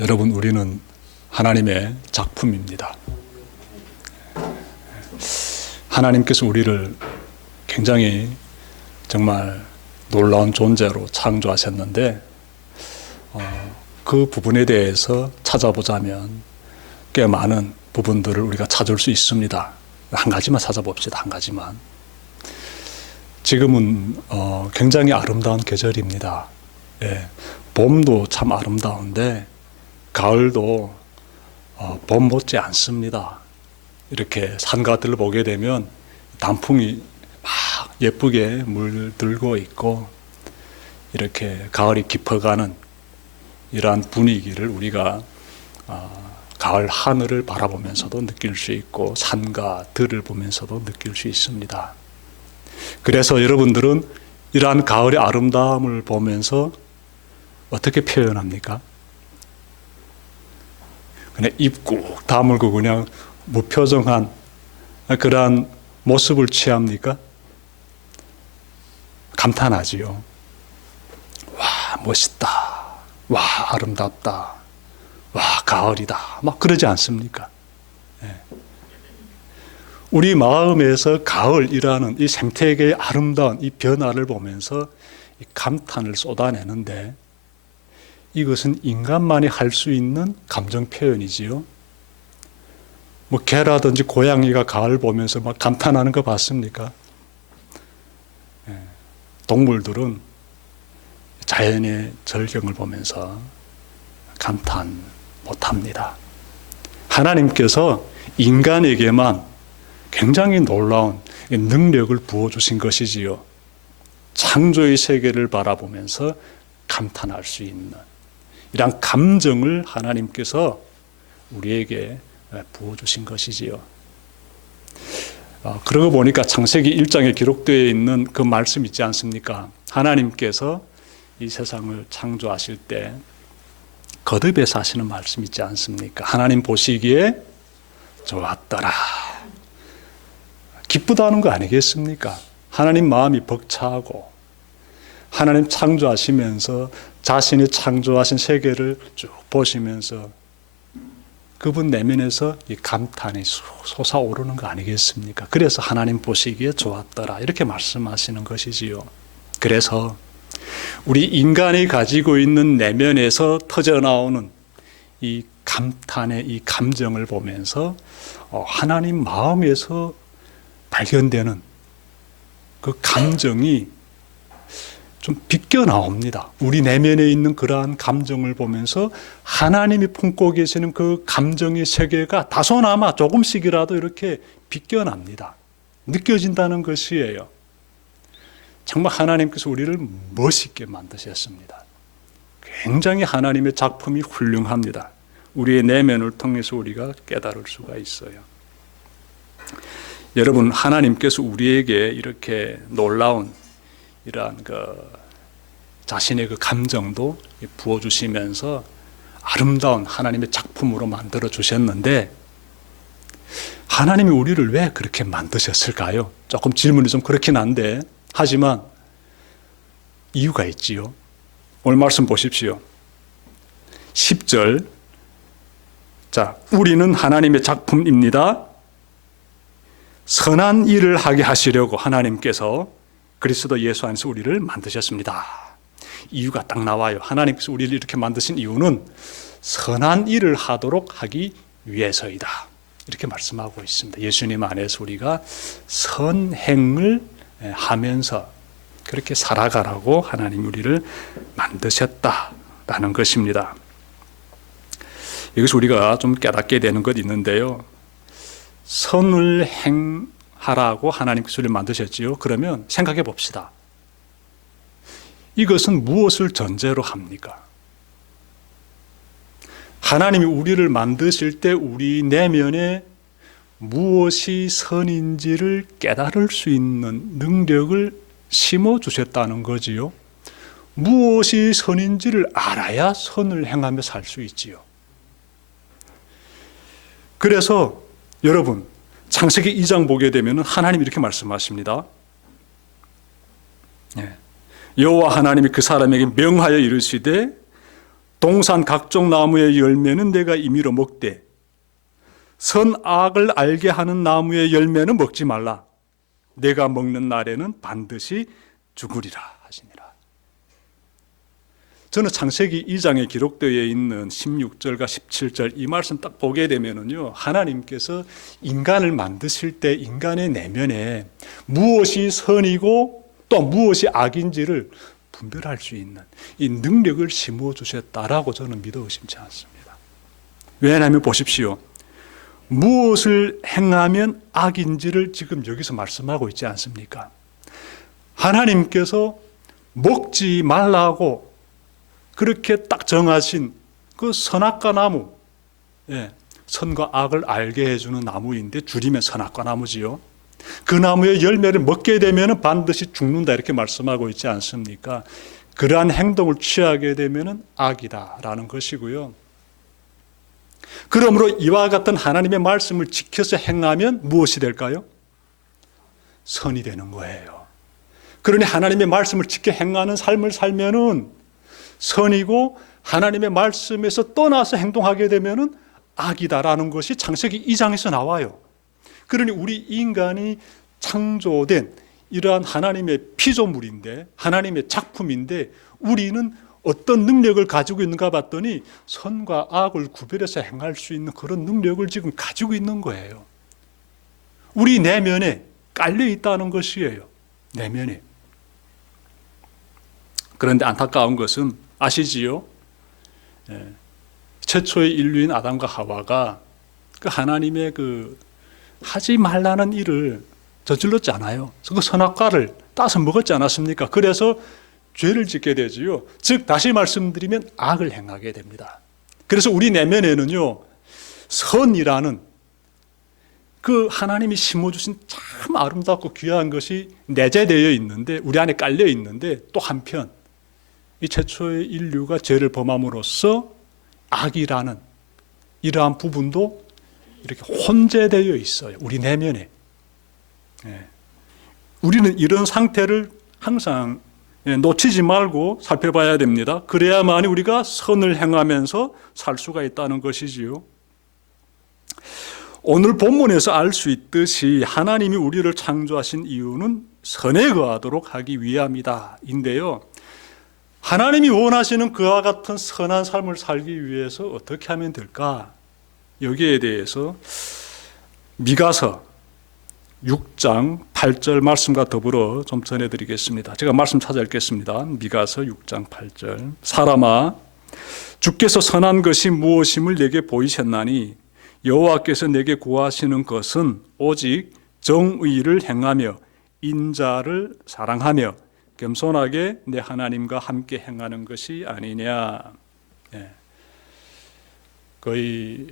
여러분, 우리는 하나님의 작품입니다. 하나님께서 우리를 굉장히 정말 놀라운 존재로 창조하셨는데 그 부분에 대해서 찾아보자면 꽤 많은 부분들을 우리가 찾을 수 있습니다. 한 가지만 찾아봅시다. 한 가지만. 지금은 굉장히 아름다운 계절입니다. 예, 봄도 참 아름다운데 가을도 봄 못지 않습니다. 이렇게 산가들을 보게 되면 단풍이 막 예쁘게 물들고 있고 이렇게 가을이 깊어가는 이러한 분위기를 우리가 가을 하늘을 바라보면서도 느낄 수 있고 산과 들을 보면서도 느낄 수 있습니다. 그래서 여러분들은 이러한 가을의 아름다움을 보면서 어떻게 표현합니까? 그냥 입 꾹 다물고 그냥 무표정한 그러한 모습을 취합니까? 감탄하지요. 와, 멋있다. 와, 아름답다. 와, 가을이다. 막 그러지 않습니까? 네. 우리 마음에서 가을이라는 이 생태계의 아름다운 이 변화를 보면서 이 감탄을 쏟아내는데 이것은 인간만이 할 수 있는 감정 표현이지요. 뭐 개라든지 고양이가 가을 보면서 막 감탄하는 거 봤습니까? 네. 동물들은 자연의 절경을 보면서 감탄 못합니다. 하나님께서 인간에게만 굉장히 놀라운 능력을 부어주신 것이지요. 창조의 세계를 바라보면서 감탄할 수 있는 이런 감정을 하나님께서 우리에게 부어주신 것이지요. 그러고 보니까 창세기 1장에 기록되어 있는 그 말씀 있지 않습니까? 하나님께서 이 세상을 창조하실 때 거듭에서 하시는 말씀 있지 않습니까? 하나님 보시기에 좋았더라. 기쁘다는 거 아니겠습니까? 하나님 마음이 벅차고 하나님 창조하시면서 자신이 창조하신 세계를 쭉 보시면서 그분 내면에서 이 감탄이 솟아오르는 거 아니겠습니까? 그래서 하나님 보시기에 좋았더라 이렇게 말씀하시는 것이지요. 그래서 우리 인간이 가지고 있는 내면에서 터져나오는 이 감탄의 이 감정을 보면서 하나님 마음에서 발견되는 그 감정이 좀 비껴 나옵니다. 우리 내면에 있는 그러한 감정을 보면서 하나님이 품고 계시는 그 감정의 세계가 다소나마 조금씩이라도 이렇게 비껴납니다. 느껴진다는 것이에요. 정말 하나님께서 우리를 멋있게 만드셨습니다. 굉장히 하나님의 작품이 훌륭합니다. 우리의 내면을 통해서 우리가 깨달을 수가 있어요. 여러분, 하나님께서 우리에게 이렇게 놀라운 이러한 자신의 그 감정도 부어주시면서 아름다운 하나님의 작품으로 만들어 주셨는데 하나님이 우리를 왜 그렇게 만드셨을까요? 조금 질문이 좀 그렇긴 한데 하지만 이유가 있지요. 오늘 말씀 보십시오. 10절. 자, 우리는 하나님의 작품입니다. 선한 일을 하게 하시려고 하나님께서 그리스도 예수 안에서 우리를 만드셨습니다. 이유가 딱 나와요. 하나님께서 우리를 이렇게 만드신 이유는 선한 일을 하도록 하기 위해서이다. 이렇게 말씀하고 있습니다. 예수님 안에서 우리가 선행을 하면서 그렇게 살아가라고 하나님 우리를 만드셨다라는 것입니다. 여기서 우리가 좀 깨닫게 되는 것 있는데요. 선을 행하라고 하나님께서 우리를 만드셨지요. 그러면 생각해 봅시다. 이것은 무엇을 전제로 합니까? 하나님이 우리를 만드실 때 우리 내면에 무엇이 선인지를 깨달을 수 있는 능력을 심어주셨다는 거지요. 무엇이 선인지를 알아야 선을 행하며 살 수 있지요. 그래서 여러분, 창세기 2장 보게 되면 하나님이 이렇게 말씀하십니다. 여호와 하나님이 그 사람에게 명하여 이르시되 동산 각종 나무의 열매는 내가 임의로 먹되 선악을 알게 하는 나무의 열매는 먹지 말라. 내가 먹는 날에는 반드시 죽으리라 하시니라. 저는 창세기 2장에 기록되어 있는 16절과 17절 이 말씀 딱 보게 되면은요, 하나님께서 인간을 만드실 때 인간의 내면에 무엇이 선이고 또 무엇이 악인지를 분별할 수 있는 이 능력을 심어주셨다라고 저는 믿어 의심치 않습니다. 왜냐하면 보십시오. 무엇을 행하면 악인지를 지금 여기서 말씀하고 있지 않습니까? 하나님께서 먹지 말라고 그렇게 딱 정하신 그 선악과 나무, 선과 악을 알게 해주는 나무인데 줄이면 선악과 나무지요. 그 나무의 열매를 먹게 되면 반드시 죽는다 이렇게 말씀하고 있지 않습니까? 그러한 행동을 취하게 되면 악이다라는 것이고요. 그러므로 이와 같은 하나님의 말씀을 지켜서 행하면 무엇이 될까요? 선이 되는 거예요. 그러니 하나님의 말씀을 지켜 행하는 삶을 살면은 선이고 하나님의 말씀에서 떠나서 행동하게 되면은 악이다라는 것이 창세기 2장에서 나와요. 그러니 우리 인간이 창조된 이러한 하나님의 피조물인데 하나님의 작품인데 우리는 어떤 능력을 가지고 있는가 봤더니 선과 악을 구별해서 행할 수 있는 그런 능력을 지금 가지고 있는 거예요. 우리 내면에 깔려 있다는 것이에요. 내면에. 그런데 안타까운 것은 아시지요? 최초의 인류인 아담과 하와가 그 하나님의 그 하지 말라는 일을 저질렀지 않아요. 그 선악과를 따서 먹었지 않았습니까? 그래서 죄를 짓게 되지요. 즉 다시 말씀드리면 악을 행하게 됩니다. 그래서 우리 내면에는요, 선이라는 그 하나님이 심어주신 참 아름답고 귀한 것이 내재되어 있는데, 우리 안에 깔려 있는데, 또 한편 이 최초의 인류가 죄를 범함으로써 악이라는 이러한 부분도 이렇게 혼재되어 있어요. 우리 내면에. 우리는 이런 상태를 항상 놓치지 말고 살펴봐야 됩니다. 그래야만이 우리가 선을 행하면서 살 수가 있다는 것이지요. 오늘 본문에서 알 수 있듯이 하나님이 우리를 창조하신 이유는 선에 거하도록 하기 위함이다 인데요, 하나님이 원하시는 그와 같은 선한 삶을 살기 위해서 어떻게 하면 될까? 여기에 대해서 미가서 6장 8절 말씀과 더불어 좀 전해드리겠습니다. 제가 말씀 찾아 읽겠습니다. 미가서 6장 8절. 사람아, 주께서 선한 것이 무엇임을 내게 보이셨나니 여호와께서 내게 구하시는 것은 오직 정의를 행하며 인자를 사랑하며 겸손하게 내 하나님과 함께 행하는 것이 아니냐. 거의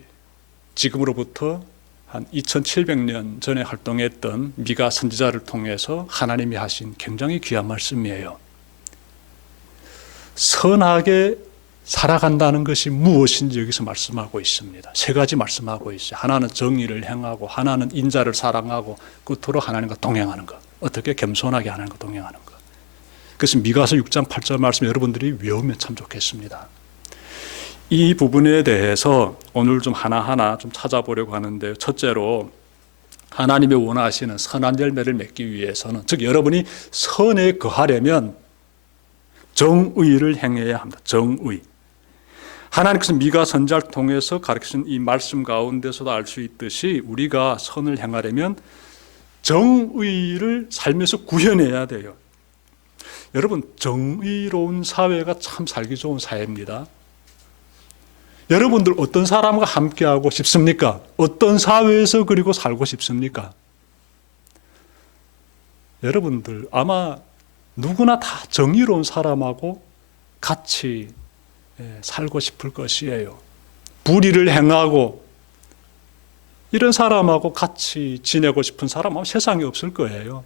지금으로부터 한 2700년 전에 활동했던 미가 선지자를 통해서 하나님이 하신 굉장히 귀한 말씀이에요. 선하게 살아간다는 것이 무엇인지 여기서 말씀하고 있습니다. 세 가지 말씀하고 있어요. 하나는 정의를 행하고, 하나는 인자를 사랑하고, 끝으로 하나님과 동행하는 것. 어떻게 겸손하게 하나님과 동행하는 것. 그래서 미가서 6장 8절 말씀 여러분들이 외우면 참 좋겠습니다. 이 부분에 대해서 오늘 좀 하나하나 좀 찾아보려고 하는데요. 첫째로 하나님이 원하시는 선한 열매를 맺기 위해서는, 즉 여러분이 선에 거하려면 정의를 행해야 합니다. 정의. 하나님께서 미가 선지자를 통해서 가르치신 이 말씀 가운데서도 알 수 있듯이 우리가 선을 행하려면 정의를 삶에서 구현해야 돼요. 여러분, 정의로운 사회가 참 살기 좋은 사회입니다. 여러분들 어떤 사람과 함께하고 싶습니까? 어떤 사회에서 그리고 살고 싶습니까? 여러분들 아마 누구나 다 정의로운 사람하고 같이 살고 싶을 것이에요. 불의를 행하고 이런 사람하고 같이 지내고 싶은 사람 아마 세상에 없을 거예요.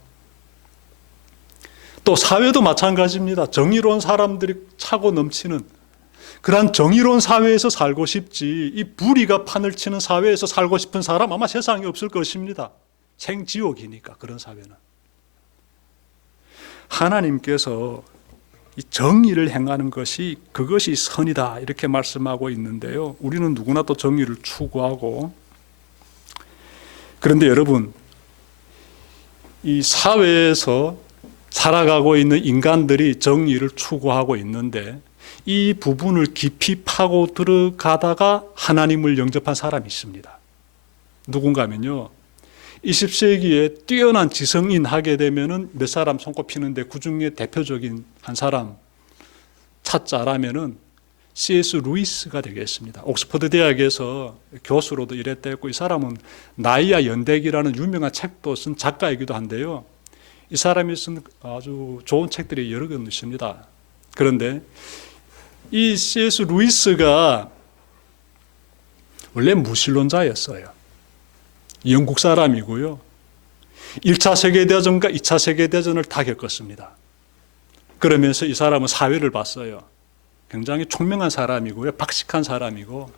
또 사회도 마찬가지입니다. 정의로운 사람들이 차고 넘치는 그러한 정의로운 사회에서 살고 싶지, 이 불의가 판을 치는 사회에서 살고 싶은 사람 아마 세상에 없을 것입니다. 생지옥이니까 그런 사회는. 하나님께서 이 정의를 행하는 것이 그것이 선이다 이렇게 말씀하고 있는데요. 우리는 누구나 또 정의를 추구하고, 그런데 여러분, 이 사회에서 살아가고 있는 인간들이 정의를 추구하고 있는데 이 부분을 깊이 파고 들어가다가 하나님을 영접한 사람이 있습니다. 누군가 하면요, 20세기에 뛰어난 지성인 하게 되면은 몇 사람 손꼽히는데 그 중에 대표적인 한 사람 찾자라면은 C.S. 루이스가 되겠습니다. 옥스퍼드 대학에서 교수로도 일했고, 이 사람은 나이와 연대기라는 유명한 책도 쓴 작가이기도 한데요. 이 사람이 쓴 아주 좋은 책들이 여러 권 있습니다. 그런데 이 C.S. 루이스가 원래 무신론자였어요. 영국 사람이고요. 1차 세계대전과 2차 세계대전을 다 겪었습니다. 그러면서 이 사람은 사회를 봤어요. 굉장히 총명한 사람이고요. 박식한 사람이고,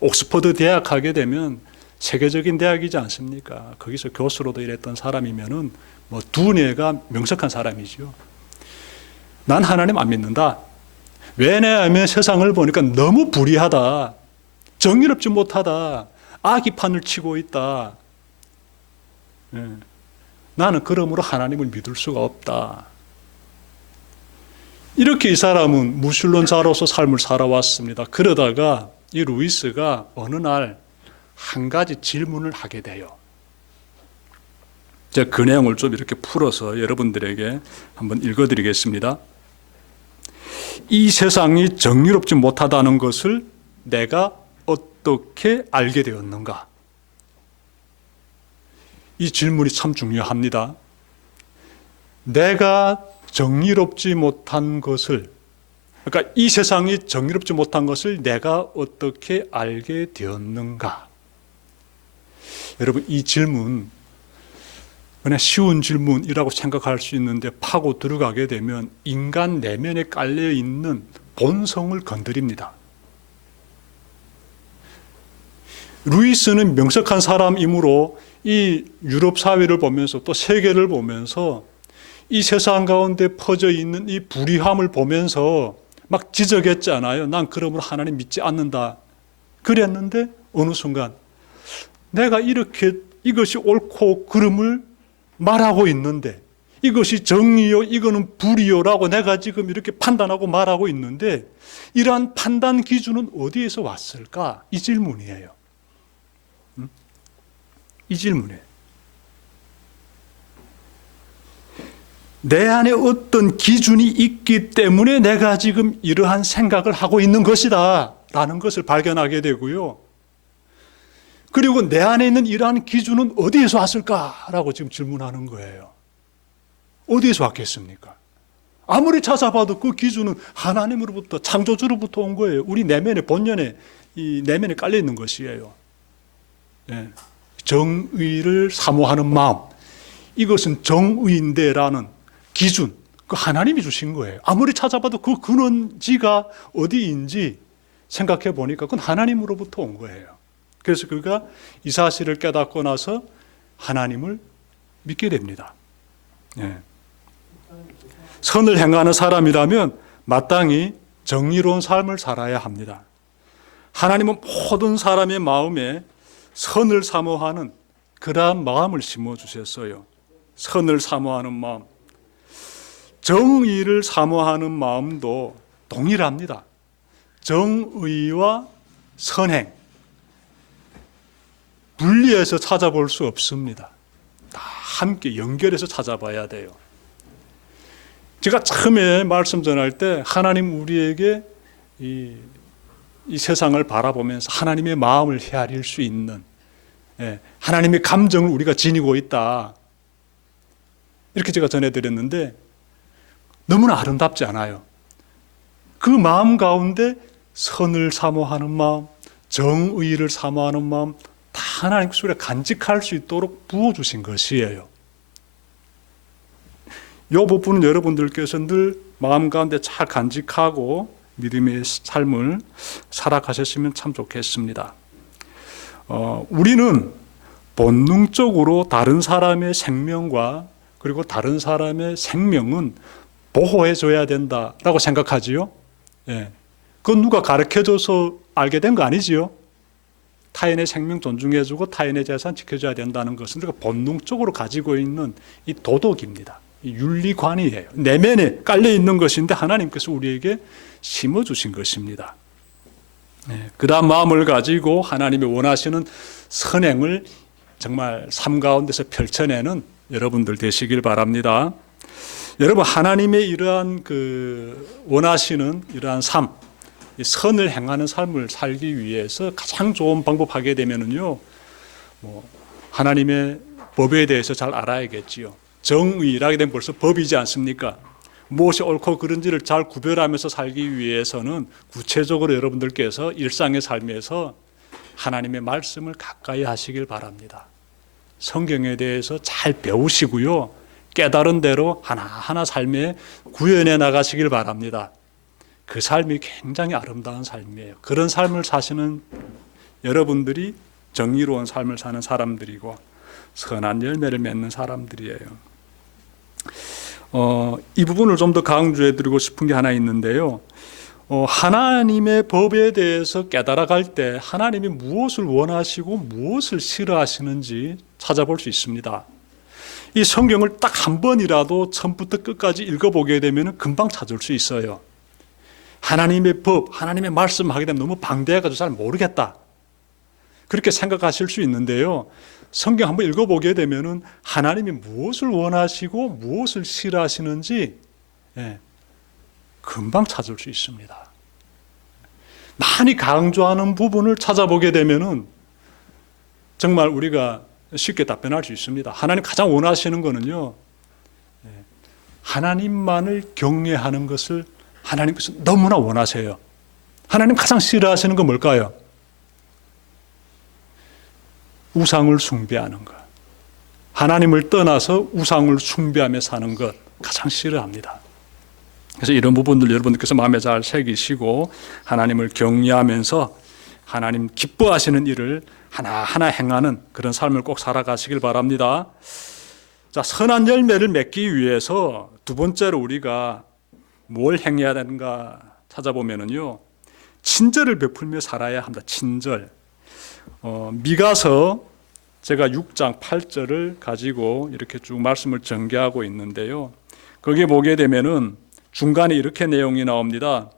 옥스퍼드 대학 하게 되면 세계적인 대학이지 않습니까? 거기서 교수로도 일했던 사람이면은 뭐 두뇌가 명석한 사람이죠. 난 하나님 안 믿는다. 왜냐하면 세상을 보니까 너무 불의하다. 정의롭지 못하다. 악이 판을 치고 있다. 나는 그러므로 하나님을 믿을 수가 없다. 이렇게 이 사람은 무신론자로서 삶을 살아왔습니다. 그러다가 이 루이스가 어느 날 한 가지 질문을 하게 돼요. 제가 그 내용을 좀 이렇게 풀어서 여러분들에게 한번 읽어드리겠습니다. 이 세상이 정의롭지 못하다는 것을 내가 어떻게 알게 되었는가? 이 질문이 참 중요합니다. 내가 정의롭지 못한 것을, 그러니까 이 세상이 정의롭지 못한 것을 내가 어떻게 알게 되었는가? 여러분, 이 질문 그냥 쉬운 질문이라고 생각할 수 있는데 파고 들어가게 되면 인간 내면에 깔려있는 본성을 건드립니다. 루이스는 명석한 사람이므로 이 유럽 사회를 보면서 또 세계를 보면서 이 세상 가운데 퍼져 있는 이 불의함을 보면서 막 지적했잖아요. 난 그러므로 하나님 믿지 않는다. 그랬는데 어느 순간 내가 이렇게 이것이 옳고 그름을 말하고 있는데, 이것이 정의요, 이거는 불의요라고 내가 지금 이렇게 판단하고 말하고 있는데, 이러한 판단 기준은 어디에서 왔을까? 이 질문이에요. 이 질문이에요. 내 안에 어떤 기준이 있기 때문에 내가 지금 이러한 생각을 하고 있는 것이다 라는 것을 발견하게 되고요. 그리고 내 안에 있는 이러한 기준은 어디에서 왔을까라고 지금 질문하는 거예요. 어디에서 왔겠습니까? 아무리 찾아봐도 그 기준은 하나님으로부터, 창조주로부터 온 거예요. 우리 내면에, 본연에, 이 내면에 깔려 있는 것이에요. 정의를 사모하는 마음, 이것은 정의인데라는 기준, 그 하나님이 주신 거예요. 아무리 찾아봐도 그 근원지가 어디인지 생각해 보니까 그건 하나님으로부터 온 거예요. 그래서 그가 이 사실을 깨닫고 나서 하나님을 믿게 됩니다. 선을 행하는 사람이라면 마땅히 정의로운 삶을 살아야 합니다. 하나님은 모든 사람의 마음에 선을 사모하는 그러한 마음을 심어주셨어요. 선을 사모하는 마음. 정의를 사모하는 마음도 동일합니다. 정의와 선행, 분리해서 찾아볼 수 없습니다. 다 함께 연결해서 찾아봐야 돼요. 제가 처음에 말씀 전할 때 하나님 우리에게 이 세상을 바라보면서 하나님의 마음을 헤아릴 수 있는, 하나님의 감정을 우리가 지니고 있다, 이렇게 제가 전해드렸는데 너무나 아름답지 않아요. 그 마음 가운데 선을 사모하는 마음, 정의를 사모하는 마음 다 하나님께서 우리가 간직할 수 있도록 부어주신 것이에요. 이 부분은 여러분들께서 늘 마음 가운데 잘 간직하고 믿음의 삶을 살아가셨으면 참 좋겠습니다. 우리는 본능적으로 다른 사람의 생명과 그리고 다른 사람의 생명은 보호해줘야 된다라고 생각하지요. 예. 그건 누가 가르쳐줘서 알게 된 거 아니지요. 타인의 생명 존중해주고 타인의 재산 지켜줘야 된다는 것은 우리가 본능적으로 가지고 있는 이 도덕입니다. 이 윤리관이에요. 내면에 깔려있는 것인데 하나님께서 우리에게 심어주신 것입니다. 그러한 마음을 가지고 하나님이 원하시는 선행을 정말 삶 가운데서 펼쳐내는 여러분들 되시길 바랍니다. 여러분, 하나님의 이러한 원하시는 이러한 삶, 선을 행하는 삶을 살기 위해서 가장 좋은 방법 하게 되면은요, 하나님의 법에 대해서 잘 알아야겠지요. 정의라게 되면 벌써 법이지 않습니까? 무엇이 옳고 그른지를 잘 구별하면서 살기 위해서는 구체적으로 여러분들께서 일상의 삶에서 하나님의 말씀을 가까이 하시길 바랍니다. 성경에 대해서 잘 배우시고요, 깨달은 대로 하나하나 삶에 구현해 나가시길 바랍니다. 그 삶이 굉장히 아름다운 삶이에요. 그런 삶을 사시는 여러분들이 정의로운 삶을 사는 사람들이고 선한 열매를 맺는 사람들이에요. 이 부분을 좀 더 강조해 드리고 싶은 게 하나 있는데요. 하나님의 법에 대해서 깨달아갈 때 하나님이 무엇을 원하시고 무엇을 싫어하시는지 찾아볼 수 있습니다. 이 성경을 딱 한 번이라도 처음부터 끝까지 읽어보게 되면 금방 찾을 수 있어요. 하나님의 법, 하나님의 말씀 하게 되면 너무 방대해가지고 잘 모르겠다, 그렇게 생각하실 수 있는데요. 성경 한번 읽어보게 되면 하나님이 무엇을 원하시고 무엇을 싫어하시는지 금방 찾을 수 있습니다. 많이 강조하는 부분을 찾아보게 되면 정말 우리가 쉽게 답변할 수 있습니다. 하나님 가장 원하시는 거는요, 하나님만을 경외하는 것을 하나님께서 너무나 원하세요. 하나님 가장 싫어하시는 건 뭘까요? 우상을 숭배하는 것. 하나님을 떠나서 우상을 숭배하며 사는 것 가장 싫어합니다. 그래서 이런 부분들 여러분들께서 마음에 잘 새기시고 하나님을 경외하면서 하나님 기뻐하시는 일을 하나하나 행하는 그런 삶을 꼭 살아가시길 바랍니다. 자, 선한 열매를 맺기 위해서 두 번째로 우리가 뭘 행해야 되는가 찾아보면은요, 친절을 베풀며 살아야 합니다. 친절. 미가서 제가 6장 8절을 가지고 이렇게 쭉 말씀을 전개하고 있는데요. 거기에 보게 되면은 중간에 이렇게 내용이 나옵니다.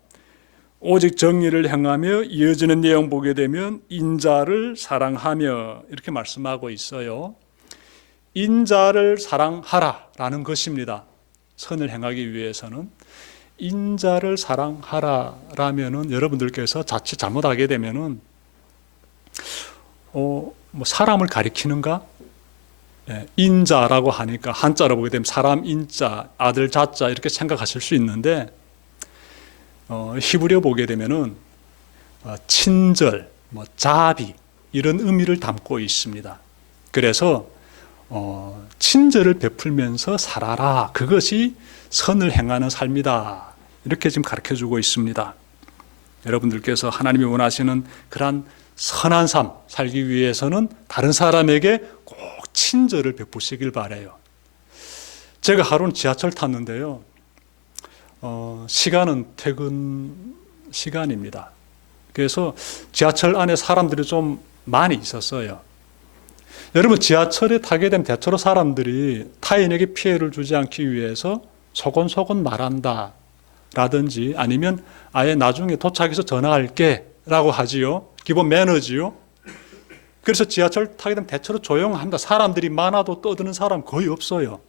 오직 정의를 행하며 이어지는 내용 보게 되면 인자를 사랑하며 이렇게 말씀하고 있어요. 인자를 사랑하라라는 것입니다. 선을 행하기 위해서는 인자를 사랑하라라면은 여러분들께서 자칫 잘못하게 되면은 사람을 가리키는가? 인자라고 하니까 한자로 보게 되면 사람 인자, 아들 자자 이렇게 생각하실 수 있는데 히브리어 보게 되면은 친절, 자비 이런 의미를 담고 있습니다. 그래서 친절을 베풀면서 살아라. 그것이 선을 행하는 삶이다. 이렇게 지금 가르쳐주고 있습니다. 여러분들께서 하나님이 원하시는 그러한 선한 삶 살기 위해서는 다른 사람에게 꼭 친절을 베푸시길 바라요. 제가 하루는 지하철 탔는데요. 시간은 퇴근 시간입니다. 그래서 지하철 안에 사람들이 좀 많이 있었어요. 여러분, 지하철에 타게 되면 대체로 사람들이 타인에게 피해를 주지 않기 위해서 소곤소곤 말한다 라든지 아니면 아예 나중에 도착해서 전화할게 라고 하지요. 기본 매너지요. 그래서 지하철 타게 되면 대체로 조용합니다. 사람들이 많아도 떠드는 사람 거의 없어요.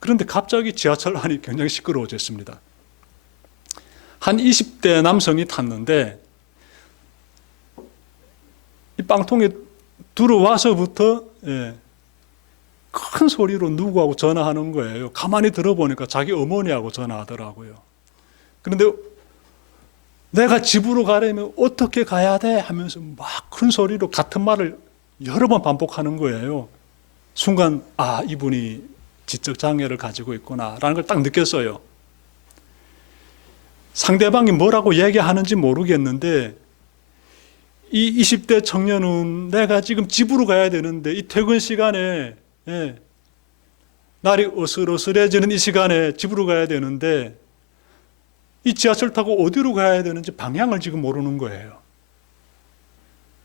그런데 갑자기 지하철 안이 굉장히 시끄러워졌습니다. 한 20대 남성이 탔는데 이 빵통에 들어와서부터 큰 소리로 누구하고 전화하는 거예요. 가만히 들어보니까 자기 어머니하고 전화하더라고요. 그런데 내가 집으로 가려면 어떻게 가야 돼? 하면서 막 큰 소리로 같은 말을 여러 번 반복하는 거예요. 순간 이분이 지적 장애를 가지고 있구나라는 걸 딱 느꼈어요. 상대방이 뭐라고 얘기하는지 모르겠는데 이 20대 청년은 내가 지금 집으로 가야 되는데 이 퇴근 시간에 날이 어슬어슬해지는 이 시간에 집으로 가야 되는데 이 지하철 타고 어디로 가야 되는지 방향을 지금 모르는 거예요.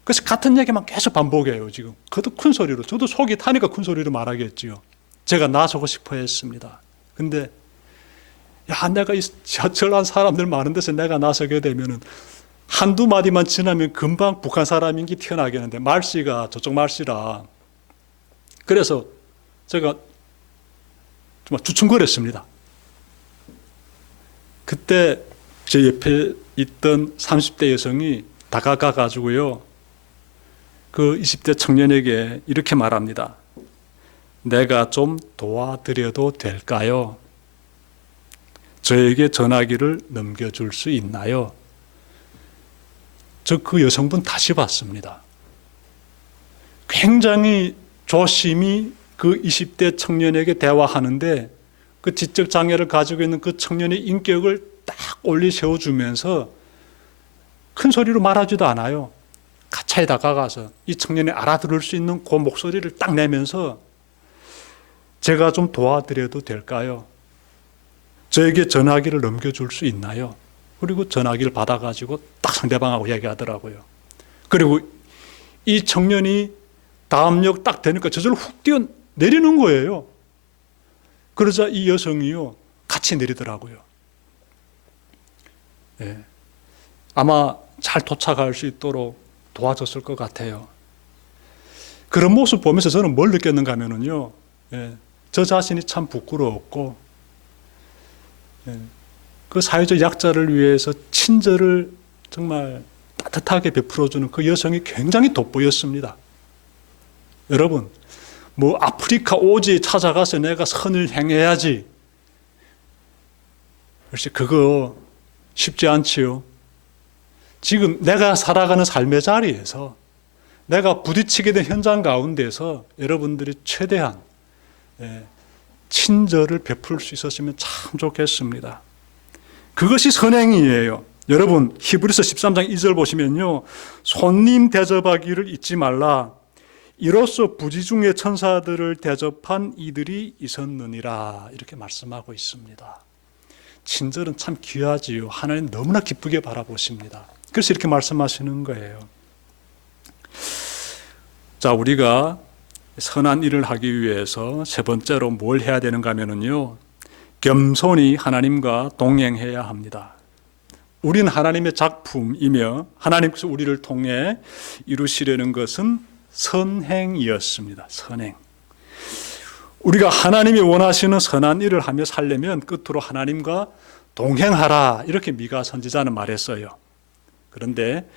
그래서 같은 얘기만 계속 반복해요. 지금 그것도 큰 소리로, 저도 속이 타니까 큰 소리로 말하겠지요. 제가 나서고 싶어 했습니다. 근데 야, 내가 이 지하철 안 사람들 많은 데서 내가 나서게 되면은 한두 마디만 지나면 금방 북한 사람인기 튀어나겠는데 말씨가 저쪽 말씨라. 그래서 제가 정말 주춤거렸습니다. 그때 제 옆에 있던 30대 여성이 다가가 가지고요, 그 20대 청년에게 이렇게 말합니다. 내가 좀 도와드려도 될까요? 저에게 전화기를 넘겨줄 수 있나요? 저 그 여성분 다시 봤습니다. 굉장히 조심히 그 20대 청년에게 대화하는데 그 지적 장애를 가지고 있는 그 청년의 인격을 딱 올리 세워주면서 큰 소리로 말하지도 않아요. 가차에 다가가서 이 청년이 알아들을 수 있는 그 목소리를 딱 내면서 제가 좀 도와드려도 될까요? 저에게 전화기를 넘겨줄 수 있나요? 그리고 전화기를 받아가지고 딱 상대방하고 이야기하더라고요. 그리고 이 청년이 다음 역 딱 되니까 저절로 훅 뛰어내리는 거예요. 그러자 이 여성이요, 같이 내리더라고요. 예. 아마 잘 도착할 수 있도록 도와줬을 것 같아요. 그런 모습 보면서 저는 뭘 느꼈는가 하면요, 예, 저 자신이 참 부끄러웠고, 예, 그 사회적 약자를 위해서 친절을 정말 따뜻하게 베풀어주는 그 여성이 굉장히 돋보였습니다. 여러분, 뭐 아프리카 오지에 찾아가서 내가 선을 행해야지, 글쎄 그거 쉽지 않지요. 지금 내가 살아가는 삶의 자리에서 내가 부딪히게 된 현장 가운데서 여러분들이 최대한 친절을 베풀 수 있었으면 참 좋겠습니다. 그것이 선행이에요. 여러분, 히브리서 13장 2절 보시면요, 손님 대접하기를 잊지 말라. 이로써 부지중의 천사들을 대접한 이들이 있었느니라. 이렇게 말씀하고 있습니다. 친절은 참 귀하지요. 하나님 너무나 기쁘게 바라보십니다. 그래서 이렇게 말씀하시는 거예요. 자, 우리가 선한 일을 하기 위해서 세 번째로 뭘 해야 되는가 하면요, 겸손히 하나님과 동행해야 합니다. 우리는 하나님의 작품이며 하나님께서 우리를 통해 이루시려는 것은 선행이었습니다. 선행. 우리가 하나님이 원하시는 선한 일을 하며 살려면 끝으로 하나님과 동행하라, 이렇게 미가 선지자는 말했어요. 그런데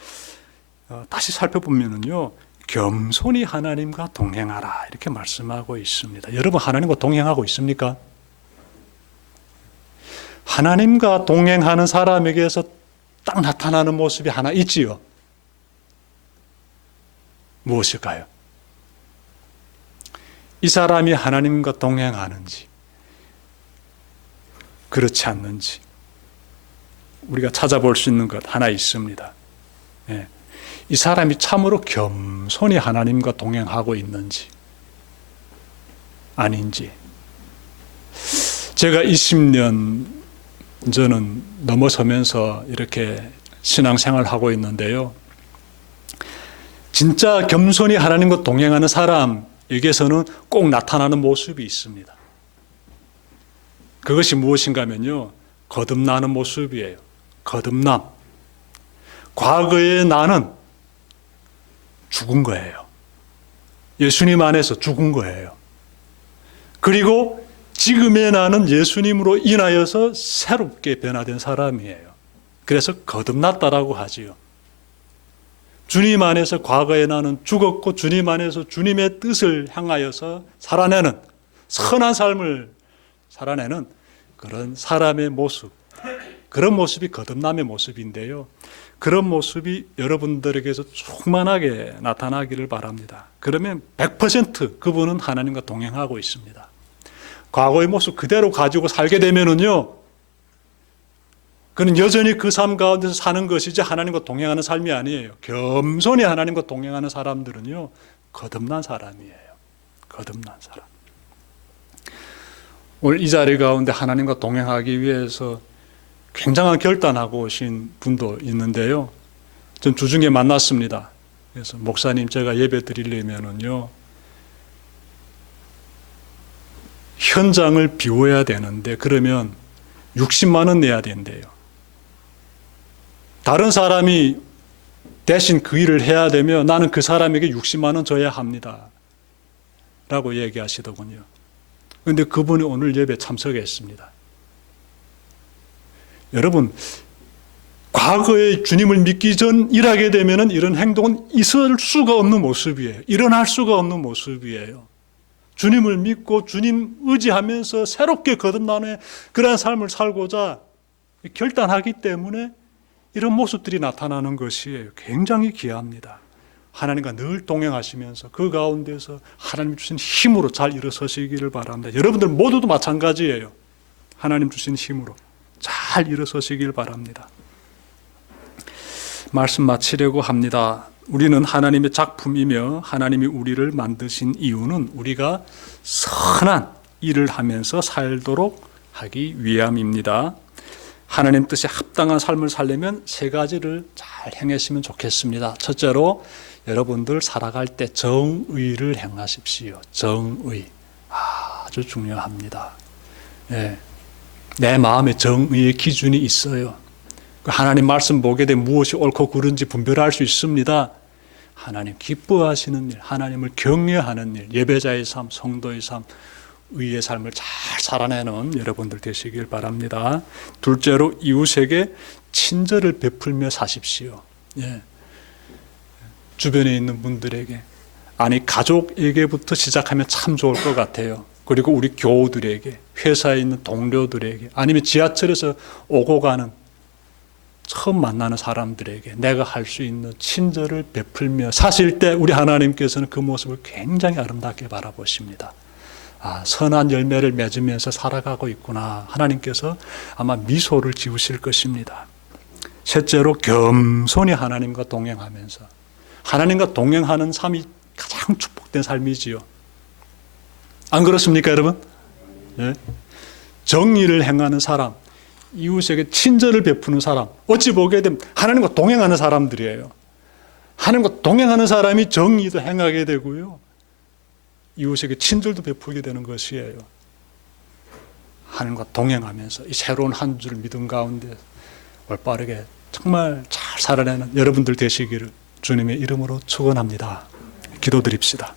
다시 살펴보면요, 겸손히 하나님과 동행하라, 이렇게 말씀하고 있습니다. 여러분, 하나님과 동행하고 있습니까? 하나님과 동행하는 사람에게서 딱 나타나는 모습이 하나 있지요. 무엇일까요? 이 사람이 하나님과 동행하는지 그렇지 않는지 우리가 찾아볼 수 있는 것 하나 있습니다. 예. 이 사람이 참으로 겸손히 하나님과 동행하고 있는지 아닌지. 제가 20년 저는 넘어서면서 이렇게 신앙생활을 하고 있는데요, 진짜 겸손히 하나님과 동행하는 사람에게서는 꼭 나타나는 모습이 있습니다. 그것이 무엇인가 하면요, 거듭나는 모습이에요. 거듭남. 과거의 나는 죽은 거예요. 예수님 안에서 죽은 거예요. 그리고 지금의 나는 예수님으로 인하여서 새롭게 변화된 사람이에요. 그래서 거듭났다라고 하지요. 주님 안에서 과거의 나는 죽었고 주님 안에서 주님의 뜻을 향하여서 살아내는, 선한 삶을 살아내는 그런 사람의 모습, 그런 모습이 거듭남의 모습인데요, 그런 모습이 여러분들에게서 충만하게 나타나기를 바랍니다. 그러면 100% 그분은 하나님과 동행하고 있습니다. 과거의 모습 그대로 가지고 살게 되면은요, 그는 여전히 그 삶 가운데서 사는 것이지 하나님과 동행하는 삶이 아니에요. 겸손히 하나님과 동행하는 사람들은요, 거듭난 사람이에요. 거듭난 사람. 오늘 이 자리 가운데 하나님과 동행하기 위해서 굉장한 결단하고 오신 분도 있는데요. 전 주중에 만났습니다. 그래서 목사님 제가 예배 드리려면은요, 현장을 비워야 되는데 그러면 60만 원 내야 된대요. 다른 사람이 대신 그 일을 해야 되면 나는 그 사람에게 60만 원 줘야 합니다. 라고 얘기하시더군요. 그런데 그분이 오늘 예배에 참석했습니다. 여러분, 과거에 주님을 믿기 전 일하게 되면 이런 행동은 있을 수가 없는 모습이에요. 일어날 수가 없는 모습이에요. 주님을 믿고 주님 의지하면서 새롭게 거듭나는 그러한 삶을 살고자 결단하기 때문에 이런 모습들이 나타나는 것이에요. 굉장히 귀합니다. 하나님과 늘 동행하시면서 그 가운데서 하나님 주신 힘으로 잘 일어서시기를 바랍니다. 여러분들 모두도 마찬가지예요. 하나님 주신 힘으로 잘 일어서시길 바랍니다. 말씀 마치려고 합니다. 우리는 하나님의 작품이며 하나님이 우리를 만드신 이유는 우리가 선한 일을 하면서 살도록 하기 위함입니다. 하나님 뜻에 합당한 삶을 살려면 세 가지를 잘 행하시면 좋겠습니다. 첫째로 여러분들 살아갈 때 정의를 행하십시오. 정의. 아주 중요합니다. 예. 내 마음에 정의의 기준이 있어요. 하나님 말씀 보게 되면 무엇이 옳고 그른지 분별할 수 있습니다. 하나님 기뻐하시는 일, 하나님을 경외하는 일, 예배자의 삶, 성도의 삶, 의의 삶을 잘 살아내는 여러분들 되시길 바랍니다. 둘째로 이웃에게 친절을 베풀며 사십시오. 예. 주변에 있는 분들에게, 아니 가족에게부터 시작하면 참 좋을 것 같아요. 그리고 우리 교우들에게, 회사에 있는 동료들에게, 아니면 지하철에서 오고 가는 처음 만나는 사람들에게 내가 할 수 있는 친절을 베풀며 사실 때 우리 하나님께서는 그 모습을 굉장히 아름답게 바라보십니다. 선한 열매를 맺으면서 살아가고 있구나. 하나님께서 아마 미소를 지으실 것입니다. 셋째로 겸손히 하나님과 동행하면서, 하나님과 동행하는 삶이 가장 축복된 삶이지요. 안 그렇습니까, 여러분? 네. 정의를 행하는 사람, 이웃에게 친절을 베푸는 사람, 어찌 보게 되면 하나님과 동행하는 사람들이에요. 하나님과 동행하는 사람이 정의도 행하게 되고요, 이웃에게 친절도 베풀게 되는 것이에요. 하나님과 동행하면서 이 새로운 한 줄 믿음 가운데 올바르게 정말 잘 살아내는 여러분들 되시기를 주님의 이름으로 축원합니다. 기도드립시다.